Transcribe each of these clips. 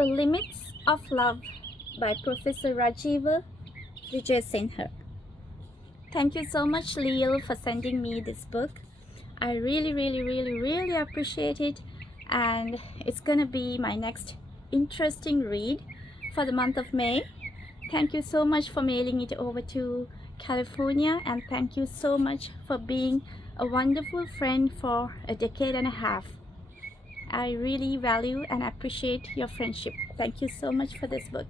The Limits of Love by Professor Rajiva Wijesinha. Thank you so much, Leo, for sending me this book. I really appreciate it, and it's gonna be my next interesting read for the month of May. Thank you so much for mailing it over to California, and thank you so much for being a wonderful friend for a decade and a half. I really value and appreciate your friendship. Thank you so much for this book.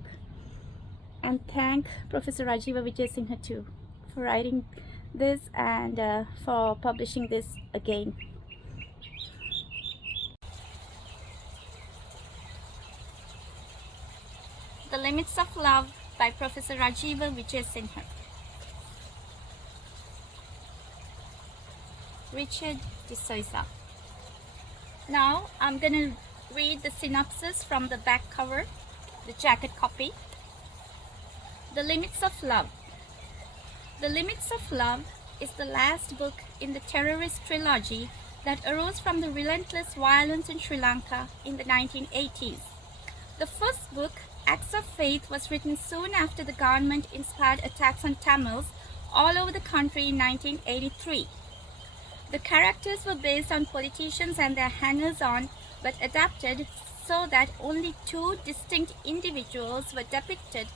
And thank Professor Rajiva Wijesinha too for writing this and for publishing this again. The Limits of Love by Professor Rajiva Wijesinha. Richard de Zoysa. Now I'm going to read the synopsis from the back cover, the jacket copy. The Limits of Love. The Limits of Love is the last book in the terrorist trilogy that arose from the relentless violence in Sri Lanka in the 1980s. The first book, Acts of Faith, was written soon after the government-inspired attacks on Tamils all over the country in 1983. The characters were based on politicians and their hangers-on, but adapted so that only two distinct individuals were depicted: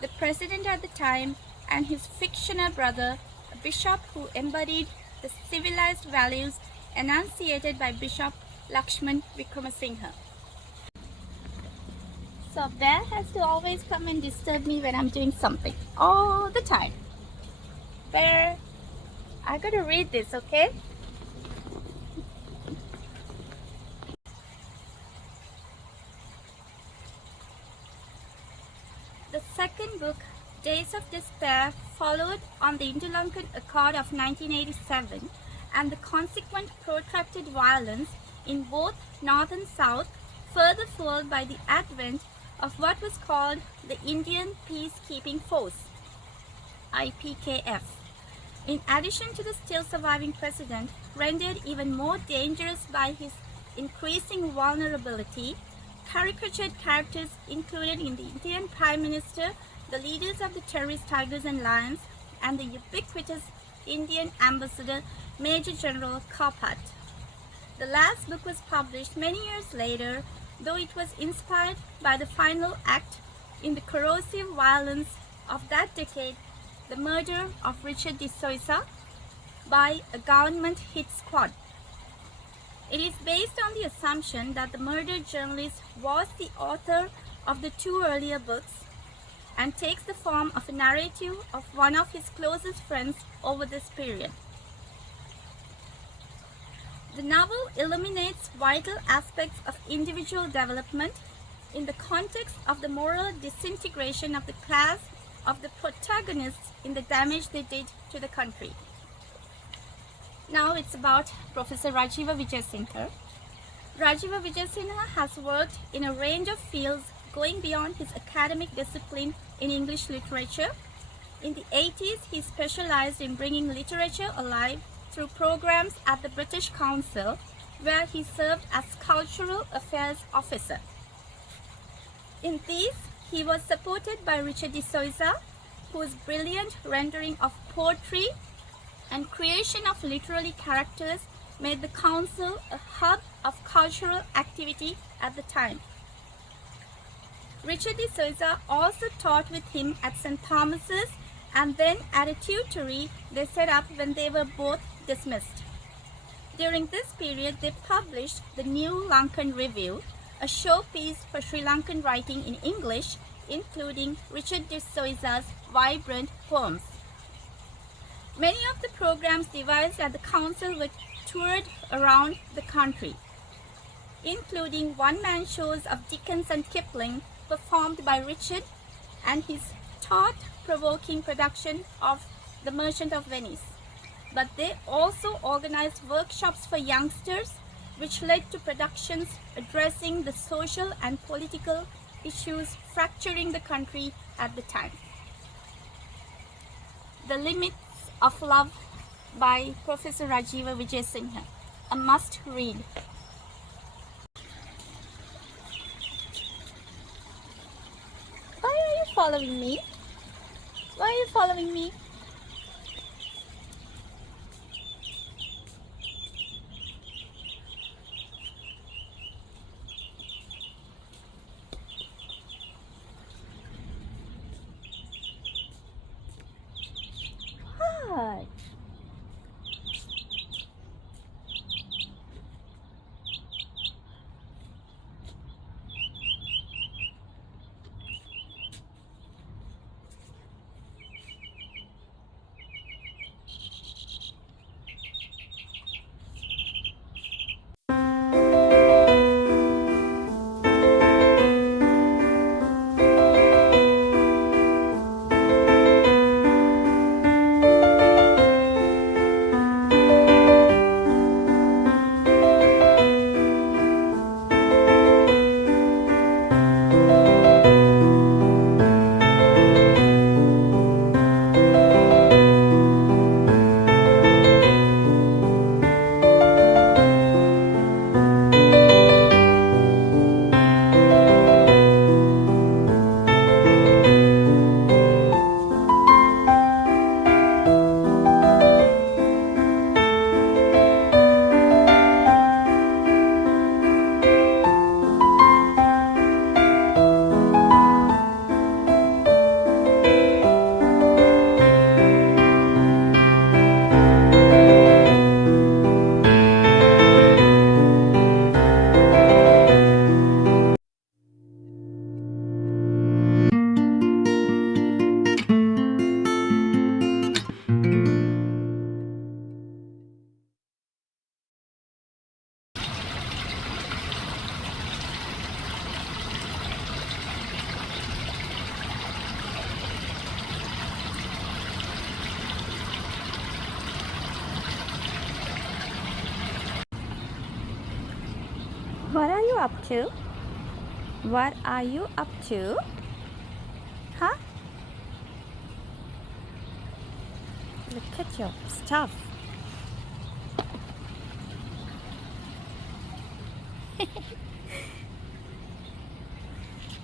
the president at the time and his fictional brother, a bishop who embodied the civilized values enunciated by Bishop Lakshman Wickramasinghe. So Bear has to always come and disturb me when I'm doing something, all the time. Bear, I gotta read this, okay? The second book, Days of Despair, followed on the Interlankan Accord of 1987 and the consequent protracted violence in both North and South, further fueled by the advent of what was called the Indian Peacekeeping Force, IPKF. In addition to the still surviving president, rendered even more dangerous by his increasing vulnerability, caricatured characters included in the Indian Prime Minister, the leaders of the terrorist Tigers and Lions, and the ubiquitous Indian Ambassador, Major General Karpat. The last book was published many years later, though it was inspired by the final act in the corrosive violence of that decade, the murder of Richard de Zoysa by a government hit squad. It is based on the assumption that the murdered journalist was the author of the two earlier books and takes the form of a narrative of one of his closest friends over this period. The novel illuminates vital aspects of individual development in the context of the moral disintegration of the class of the protagonists in the damage they did to the country. Now it's about Professor Rajiva Wijesinha. Rajiva Wijesinha has worked in a range of fields going beyond his academic discipline in English literature. In the 80s, he specialized in bringing literature alive through programs at the British Council, where he served as Cultural Affairs Officer. In these, he was supported by Richard de Zoysa, whose brilliant rendering of poetry and creation of literary characters made the council a hub of cultural activity at the time. Richard de Zoysa also taught with him at St. Thomas's and then at a tutory they set up when they were both dismissed. During this period, they published the New Lankan Review, a showpiece for Sri Lankan writing in English, including Richard de Zoysa's vibrant poems. Many of the programs devised at the council were toured around the country, including one-man shows of Dickens and Kipling performed by Richard and his thought-provoking production of The Merchant of Venice. But they also organized workshops for youngsters, which led to productions addressing the social and political issues fracturing the country at the time. The Limits of Love by Professor Rajiva Wijesinha, a must read. following me? Why are you following me? What? What are you up to? What are you up to? Huh? Look at your stuff.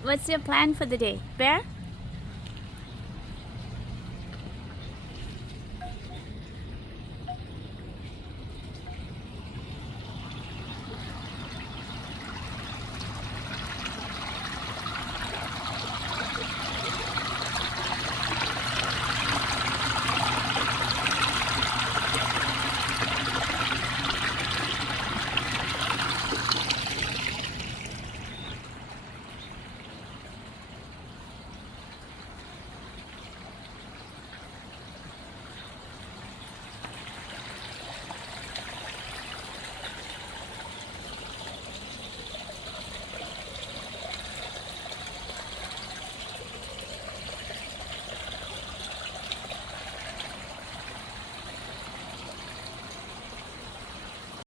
What's your plan for the day, Bear?